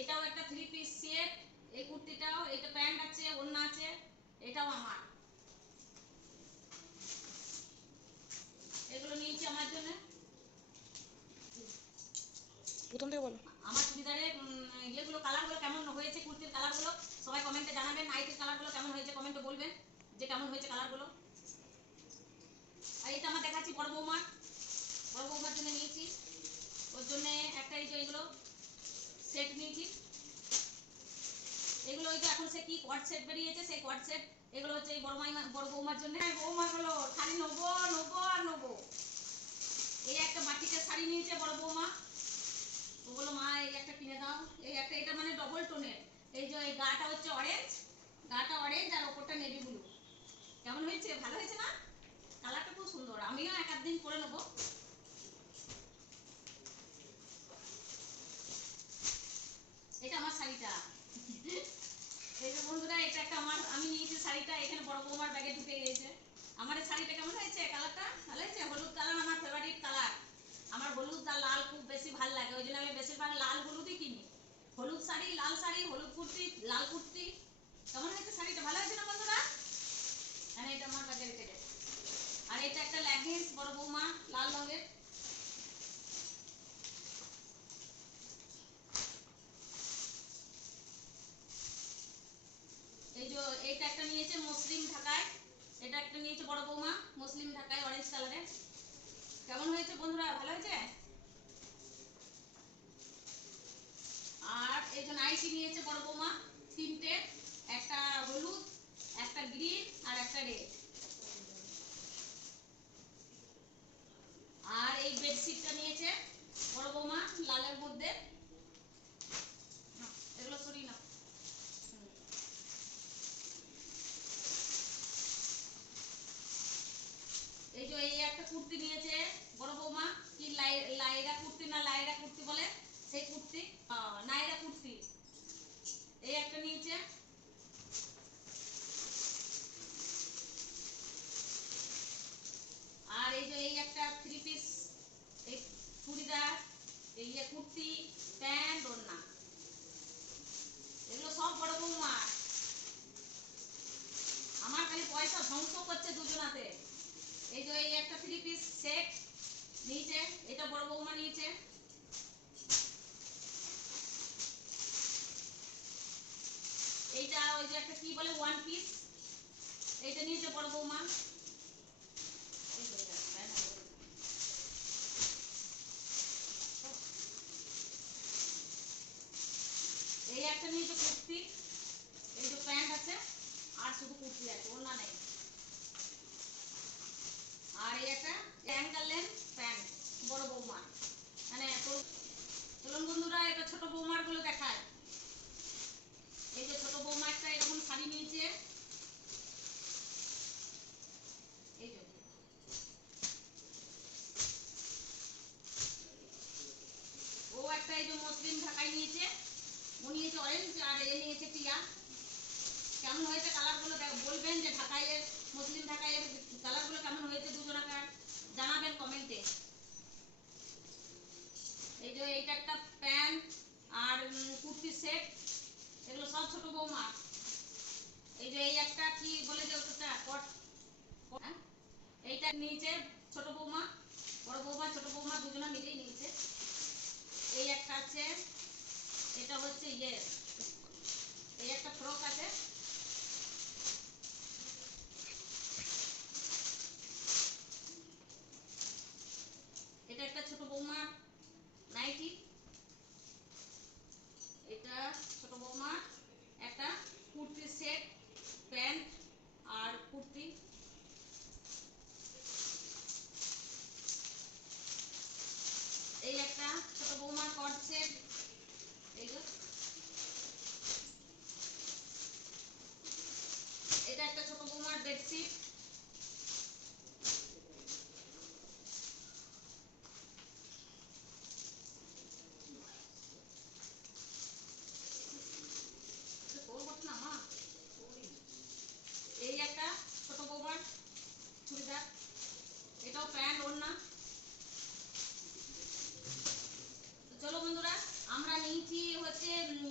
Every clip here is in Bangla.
এটাও একটা 3 পিস সেট। এই কুর্তিটাও, এটা প্যান্ট আছে, ওড়না আছে, এটাও আমার। এগুলো নিয়েছি আমার জন্য। প্রথম থেকে বলো। আমার চুড়িদারের ইয়েগুলো, কালারগুলো কেমন হয়েছে, কুর্তির কালারগুলো সবাই কমেন্টে জানাবেন। নাইটির কালারগুলো কেমন হয়েছে কমেন্টে বলবেন যে কেমন হয়েছে কালারগুলো। আর এটা আমার দেখাচ্ছি বড় বৌমার, বড় বৌমার জন্য নিয়েছি। ওর জন্য একটা এই যে এগুলো সেট নিয়েছি। এগুলো ওই যে এখন সে কি কোয়ার্ড সেট বেরিয়েছে, সেই কোয়ার্ড সেট। এগুলো হচ্ছে এই বড় বৌমার জন্য। বৌমাগুলো শাড়ি নেবো নেবো আর নেবো। এই একটা বাটিকের শাড়ি নিয়েছে বড় বৌমা। ও বললো মা এই একটা কিনে দাও। এই একটা, এটা মানে ডবল টোনের। এই যে এই গাটা হচ্ছে অরেঞ্জ, গাটা অরেঞ্জ আর ওপরটা নেভি ব্লু। কেমন হয়েছে? ভালো হয়েছে না? কালারটা খুব সুন্দর, আমিও এক আধ দিন পরে নেবো। এটা আমার শাড়িটা। এই যে বন্ধুরা, এটা একটা আমার, আমি নিয়েছি শাড়িটা, এখানে বড় বৌমার ব্যাগে ঢুকে গেছে। আমার এই শাড়িটা কেমন হয়েছে? কালারটা ভালো হয়েছে। হলুদ কালার আমার ফেভারিট কালার। আমার হলুদ আর লাল খুব বেশি ভালো লাগে, ওই জন্য আমি বেশিরভাগ লাল হলুদই কিনি। হলুদ শাড়ি, লাল শাড়ি, হলুদ কুর্তি, লাল কুর্তি। কেমন হয়েছে শাড়িটা? ভালো হয়েছে না বন্ধুরা? হ্যাঁ, এটা আমার ব্যাগে রেখে গেছে। আর এটা একটা লেগিংস বড় বৌমা, লাল রঙের। এই যে এইটা একটা নিয়েছে মুসলিম ঢাকায়, এটা একটা নিয়েছে বড় বৌমা মুসলিম ঢাকায় অরেঞ্জ কালারের। কেমন হয়েছে বন্ধুরা? ভালো হয়েছে? আর এই যে নাইটি নিয়েছে বড় বৌমা তিনটে, একটা হলুদ, একটা গ্রিন আর একটা রেড। আর এই বেডশিটটা নিয়েছে বড় বৌমা লালের মধ্যে। এগুলো সরিয়ে নাও। এই যে এই একটা কুর্তি নিয়েছে বড় বৌমা, কি লাইরা কুর্তি না লাইরা কুর্তি বলে সেই কুর্তি, নাইরা কুর্তি। এই একটা নিয়েছে। আর এই যে এই একটা 3 পিস এই চুড়িদার, এই যে কুর্তি, প্যান্ট, ওড়না। এগুলো সব বড় বৌমার। আমার খালি পয়সা ধ্বংস করছে দুজনাতে। এই যে এই একটা 3 পিস সেট নিয়েছে, এটা বড় বৌমা নিয়েছে। এইটা ওই যে একটা কি বলে 1 পিস, এইটা নিয়েছে বড় বৌমা। এই একটা নিয়েছে কুর্তি, এই যে প্যান্ট আছে আর শুধু কুর্তি আছে, ওড়না নেই। আর এই একটা অ্যাঙ্কেল লেন্থ প্যান্ট বড় বৌমা। মানে চলুন বন্ধুরা, এটা ছোট বৌমার গুলো দেখায়। এই যে ছোট বৌমা একটা এরকম শাড়ি নিয়েছে। এই যে ও একটা এই যে মসলিন ঢাকাই নিয়েছে, ও নিয়েছে অরেঞ্জ আর এ নিয়েছে টিয়া। কেমন হয়েছে কালারগুলো বলবেন, যে ঢাকাইয়ের মুসলিম ঢাকাইয়ের কালারগুলো কেমন হয়েছে দুজনাকার জানাবেন কমেন্টে। এই যে এইটা একটা প্যান্ট আর কুর্তি সেট, এগুলো সব ছোট বৌমা। এই যে এই একটা কি বলে যে ওটা কট, এইটা নিয়েছে ছোট বৌমা, বড় বৌমা ছোট বৌমা দুজনা মিলেই নিয়েছে। এই একটা আছে, এটা হচ্ছে ইয়ে, এই একটা ফ্রক আছে। এটা একটা ছোট বৌমা নাইটি, এটা ছোট বৌমা একটা কুর্তি সেট, প্যান্ট আর কুর্তি। এই একটা ছোট বৌমার কট সেট। এই যে এটা একটা ছোট বৌমার বেডশিট। এই একটা ছোট বৌমার চুড়িদার, এটাও প্যান্ট ওড়না। চলো বন্ধুরা, আমরা নিয়েছি হচ্ছে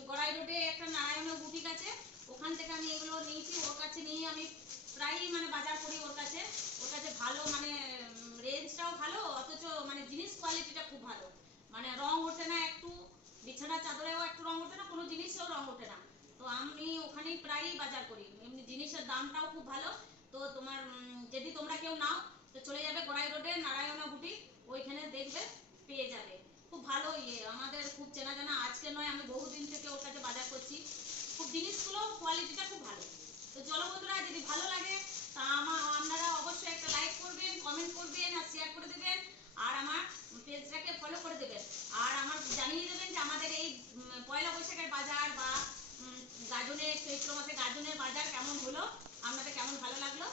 গড়াই রোডে একটা নারায়ণের বুটিক আছে, ওখান থেকে আমি এগুলো নিয়েছি। ওর কাছে নিয়ে আমি প্রায়ই মানে বাজার করি ওর কাছে ভালো মানে রেঞ্জটাও ভালো, অথচ মানে জিনিস কোয়ালিটিটা খুব ভালো, মানে রং ওঠে না একটু, বিছানা চাদরেও একটু রং ওঠে না, কোনো জিনিসেও রং ওঠে না। তো আমি ওখানেই প্রায়ই বাজার করি, এমনি জিনিসের দামটাও খুব ভালো। তো তোমার যদি তোমরা কেউ নাও তো চলে যাবে গড়াই রোডে নারায়ণা বুটিক, ওইখানে দেখবে পেয়ে যাবে। খুব ভালো ইয়ে, আমাদের খুব চেনা জানা, আজকে নয় আমি বহুদিন থেকে ওর কাছে বাজার করছি। খুব জিনিসগুলো কোয়ালিটিটা খুব ভালো। তো চলো বন্ধুরা, যদি ভালো লাগে তা আপনারা অবশ্যই একটা লাইক করবেন, কমেন্ট করবেন আর শেয়ার করে দেবেন, আর আমার পেজটাকে ফলো করে দেবেন, আর আমার জানিয়ে দেবেন যে আমাদের এই পয়লা বৈশাখের বাজার বা গাজনের চৈত্র মাসে গাজনের বাজার কেমন হলো, আপনাদের কেমন ভালো লাগলো।